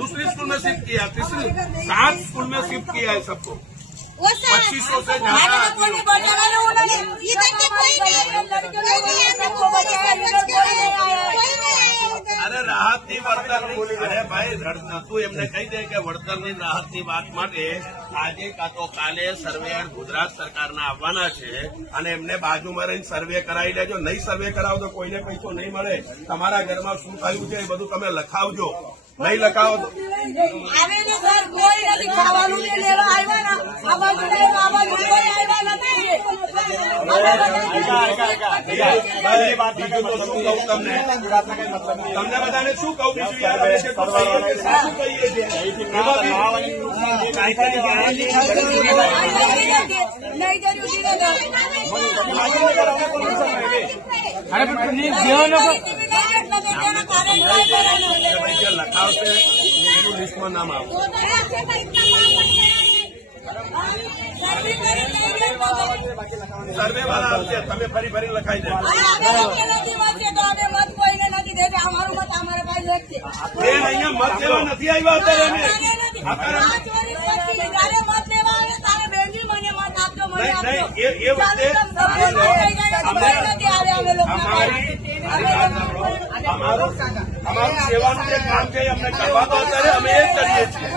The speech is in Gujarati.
दूसरी स्कूल में शिफ्ट किया, तीसरी 7 स्कूल में शिफ्ट किया है सबको। 2500 से ज्यादा। अरे રાહતની વળતરની, અરે ભાઈ તું એમને કહી દે કે વળતરની રાહતની વાત માટે આજે કાં તો કાલે સર્વેયર ગુજરાત સરકારના આવવાના છે અને એમને બાજુમાં રહીને સર્વે કરાવી લેજો. નહીં સર્વે કરાવો તો કોઈને પૈસો નહીં મળે. તમારા ઘરમાં શું થયું છે એ બધું તમે લખાવજો. નહીં લખાવો તો તમને બધાને શું કહું બીજું યાર, શું કહીએ છીએ લખાવશે એનું લિસ્ટમાં નામ આવે. સર્વે વાળા આવશે, તમે ફરી ફરી લખાઈ દે. અહીંયા મત દેવા નથી આવ્યા અત્યારે. એ વખતે અમારું સેવાનું જે કામ છે અમને કરવા દો, અત્યારે અમે એ જ કરીએ છીએ.